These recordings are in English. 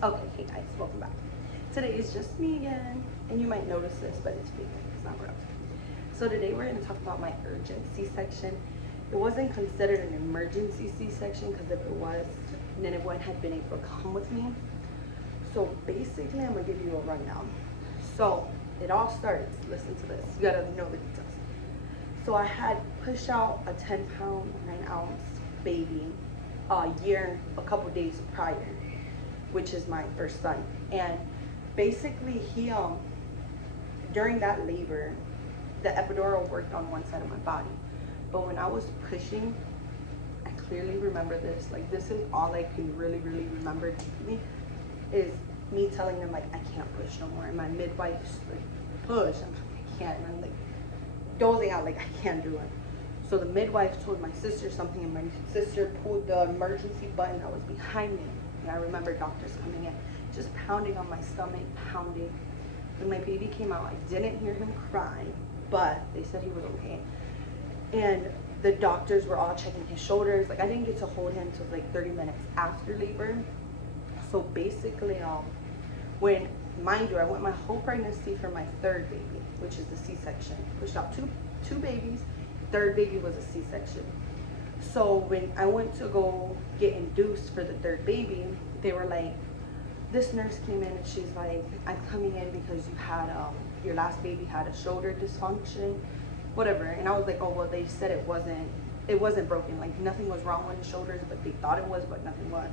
Okay, hey guys, welcome back. Today is just me again, and you might notice this, but it's fake, it's not real. So today we're going to talk about my urgent C-section. It wasn't considered an emergency C-section because if it was, then it wouldn't have been able to come with me. So basically, I'm going to give you a rundown. So it all starts, listen to this, you got to know the details. So I had pushed out a 10-pound, 9-ounce baby a couple days prior, which is my first son. And basically he during that labor, the epidural worked on one side of my body, but when I was pushing, I clearly remember this, like this is all I can really remember deeply, is me telling them like I can't push no more, and my midwife's like push, I'm like I can't, and I'm like dozing out like I can't do it. So the midwife told my sister something, and my sister pulled the emergency button that was behind me. And I remember doctors coming in, just pounding on my stomach, pounding. When my baby came out, I didn't hear him cry, but they said he was okay. And the doctors were all checking his shoulders. Like I didn't get to hold him until like 30 minutes after labor. So basically, when, mind you, I went my whole pregnancy for my third baby, which is the C-section. Pushed out two babies. Third baby was a C-section. So when I went to go get induced for the third baby, they were like, this nurse came in and she's like, I'm coming in because you had your last baby had a shoulder dysfunction, whatever. And I was like, oh well, they said it wasn't broken, like nothing was wrong with his shoulders, but they thought it was, but nothing was.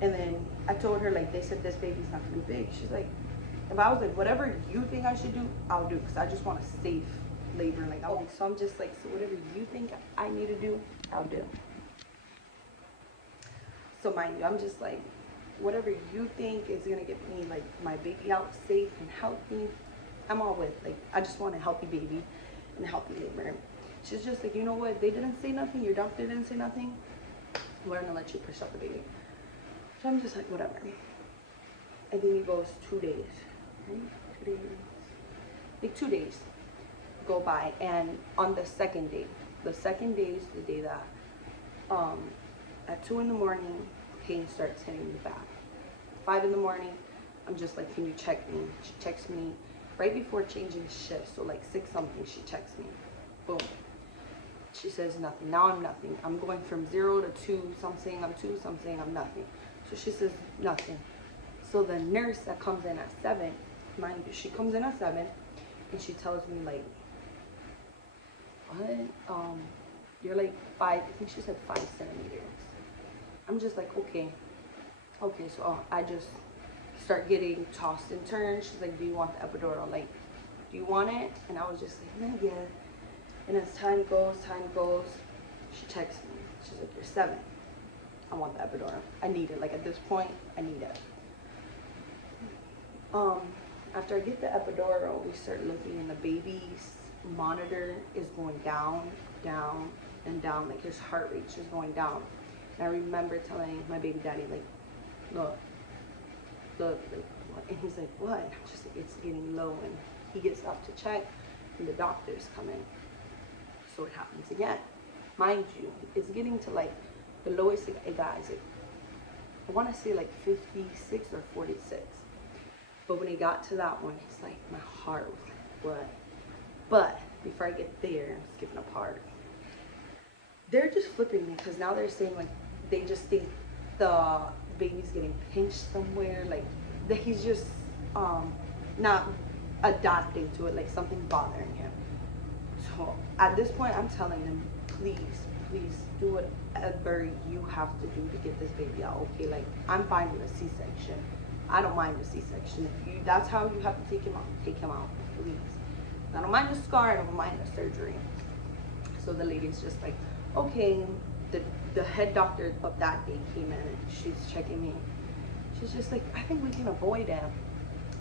And then I told her, like, they said this baby's not gonna be big. She's like, if I was like, whatever you think I should do, I'll do, because I just want a safe labor. Like, so I'm just like, so whatever you think I need to do, I'll do. So mind you, I'm just like, whatever you think is gonna get me like my baby out safe and healthy, I'm all with. Like, I just want a healthy baby and a healthy labor. She's just like, you know what, they didn't say nothing, your doctor didn't say nothing, we're gonna let you push out the baby. So I'm just like, whatever. I think it goes 2 days, right? 2 days, like 2 days go by, and on the second day is the day that at 2 in the morning pain starts hitting me back. 5 in the morning, I'm just like, can you check me? She texts me right before changing shifts, so like 6 something, she texts me, boom. She says nothing. Now I'm nothing. I'm going from 0 to 2, some saying I'm 2, some saying I'm nothing. So she says nothing. So the nurse that comes in at 7, mind you, she comes in at 7 and she tells me like, what? You're like 5, I think she said 5 centimeters. I'm just like, okay, so I just start getting tossed and turned. She's like, do you want the epidural? Like, do you want it? And I was just like, yeah. And as time goes, she texts me. She's like, you're 7. I want the epidural. I need it. Like, at this point, I need it. After I get the epidural, we start looking, and the baby's monitor is going down, and down. Like, his heart rate is going down. And I remember telling my baby daddy, like, look, like, what? And he's like, what? And I'm just like, it's getting low. And he gets up to check, and the doctors come in. So it happens again. Mind you, it's getting to like the lowest it got is like, I want to say like 56 or 46. But when it got to that one, it's like my heart was like, what? But before I get there, I'm skipping a part. They're just flipping me, because now they're saying like they just think the baby's getting pinched somewhere, like that he's just not adapting to it, like something bothering him. So at this point, I'm telling them, please do whatever you have to do to get this baby out. Okay, like I'm fine with a C-section. I don't mind a C-section. If that's how you have to take him out, please. I don't mind the scar, I don't mind the surgery. So the lady's just like, okay. The head doctor of that day came in and she's checking me. She's just like, I think we can avoid it.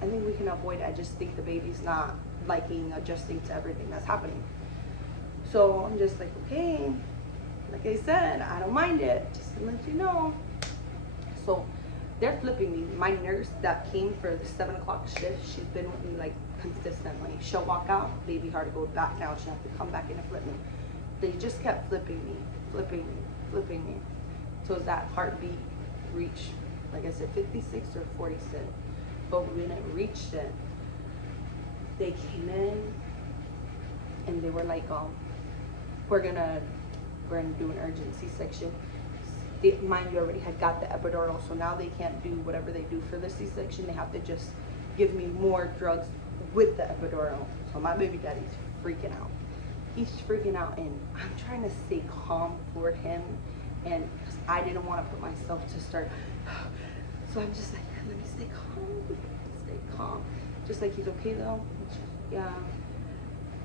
I just think the baby's not liking adjusting to everything that's happening. So I'm just like, okay, like I said, I don't mind it, just to let you know. So they're flipping me. My nurse that came for the 7 o'clock shift, she's been with me like consistently. She'll walk out, baby hard to go back down, she'll have to come back in and flip me. They just kept flipping me. So as that heartbeat reached like I said, 56 or 46. But when it reached it, they came in and they were like, we're gonna do an urgent C-section. Mind you, already had got the epidural, so now they can't do whatever they do for the C-section. They have to just give me more drugs with the epidural. So my baby daddy's freaking out. He's freaking out, and I'm trying to stay calm for him, and because I didn't want to put myself to start. So I'm just like, let me stay calm. Just like, he's okay though? Yeah.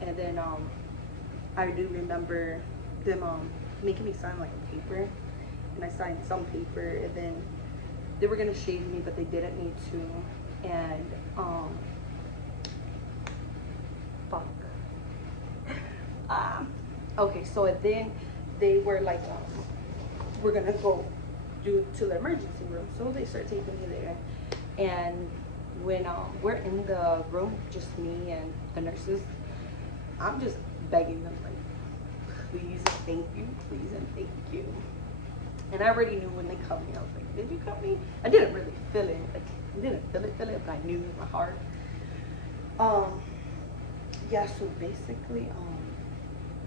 And then I do remember them making me sign like a paper, and I signed some paper, and then they were gonna shave me, but they didn't need to. And fuck. Okay, so then they were like, we're gonna go to the emergency room. So they start taking me there, and when we're in the room, just me and the nurses, I'm just begging them, like, please and thank you, please and thank you. And I already knew when they cut me, I was like, did you cut me? I didn't really feel it, like, I didn't feel it, but I knew in my heart. Yeah, so basically,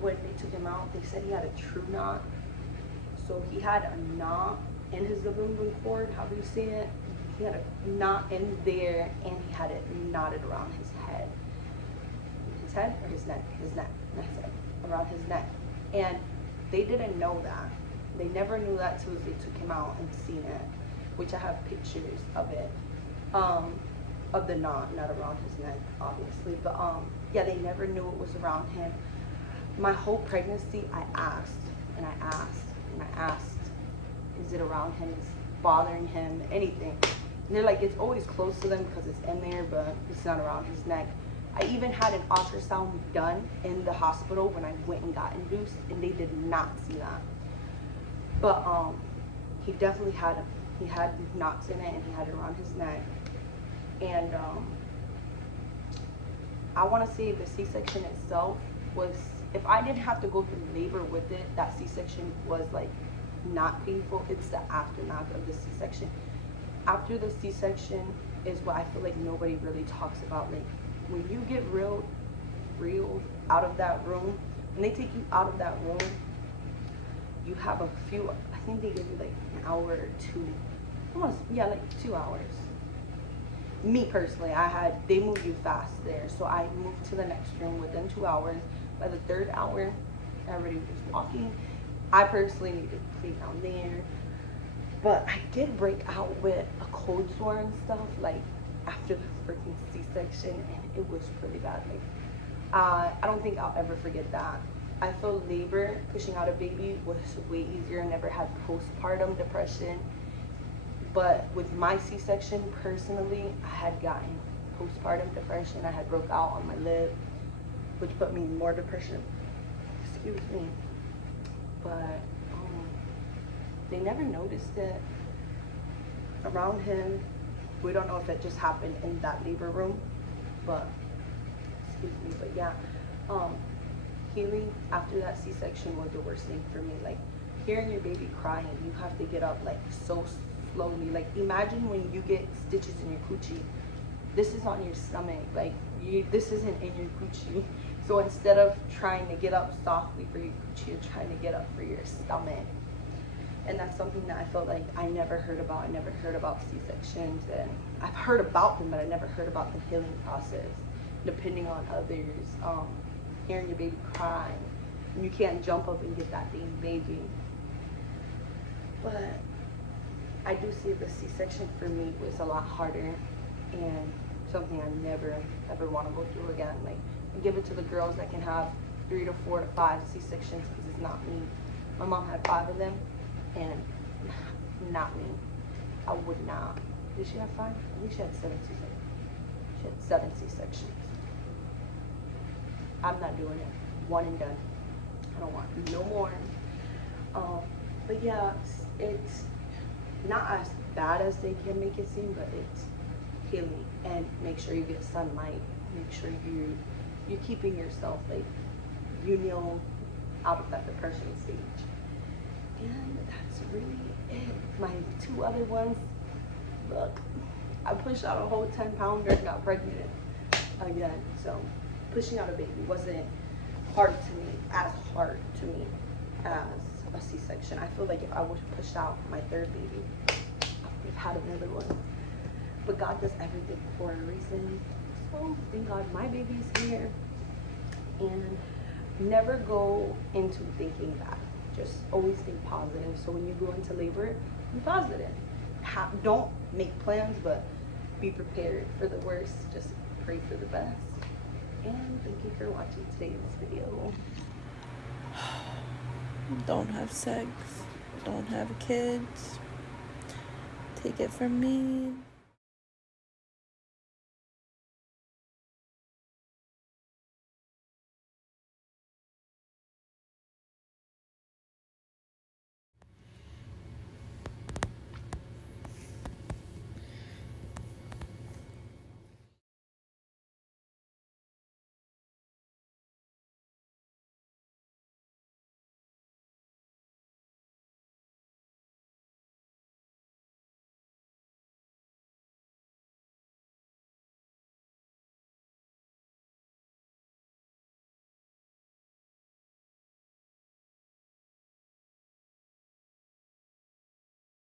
when they took him out, they said he had a true knot. So he had a knot in his umbilical cord, how do you say it? He had a knot in there, and he had it knotted around his head. His head or his neck? His neck. That's it. Around his neck. And they didn't know that. They never knew that till they took him out and seen it, which I have pictures of it, of the knot, not around his neck, obviously. But yeah, they never knew it was around him. My whole pregnancy, I asked, and I asked, and I asked, is it around him? Is it bothering him? Anything? And they're like, it's always close to them because it's in there, but it's not around his neck. I even had an ultrasound done in the hospital when I went and got induced, and they did not see that. But he definitely had knots in it, and he had it around his neck. And I want to say the C-section itself was, if I didn't have to go through labor with it, that C-section was like not painful. It's the aftermath of the C-section. After the C-section is what I feel like nobody really talks about. Like, when you get real out of that room, when they take you out of that room, you have a few, I think they give you like an hour or two, almost, yeah, like 2 hours. Me personally, they move you fast there. So I moved to the next room within 2 hours. By the 3rd hour, everybody was walking. I personally needed to clean down there. But I did break out with a cold sore and stuff, like after the freaking C-section, and it was really bad. Like, I don't think I'll ever forget that. I feel labor, pushing out a baby, was way easier. I never had postpartum depression. But with my C-section, personally, I had gotten postpartum depression. I had broke out on my lip, which put me in more depression. Excuse me. But they never noticed it around him. We don't know if it just happened in that labor room, but excuse me. But yeah, healing after that C-section was the worst thing for me. Like, hearing your baby crying, you have to get up like so slowly. Like, imagine when you get stitches in your coochie. This is on your stomach. Like, this isn't in your coochie. So instead of trying to get up softly for your coochie, you're trying to get up for your stomach. And that's something that I felt like I never heard about. I never heard about C-sections, and I've heard about them, but I never heard about the healing process. Depending on others, hearing your baby cry, and you can't jump up and get that dang baby. But I do see the C-section for me was a lot harder, and something I never ever want to go through again. Like, I give it to the girls that can have 3 to 4 to 5 C-sections, because it's not me. My mom had 5 of them, and not me. I would not. Did she have 5? I think she had 7 C-sections. She had 7 C-sections. I'm not doing it. One and done. I don't want no more. But yeah, it's not as bad as they can make it seem, but it's healing. And make sure you get sunlight. Make sure you're keeping yourself, like, out of that depression stage. And that's really it. My 2 other ones, look, I pushed out a whole 10-pounder and got pregnant again. So pushing out a baby wasn't hard to me, as hard to me as a C-section. I feel like if I would have pushed out my third baby, I would have had another one. But God does everything for a reason. So thank God my baby's here. And never go into thinking that. Just always think positive. So when you go into labor, be positive. Don't make plans, but be prepared for the worst. Just pray for the best. And thank you for watching today's video. Don't have sex. Don't have kids. Take it from me.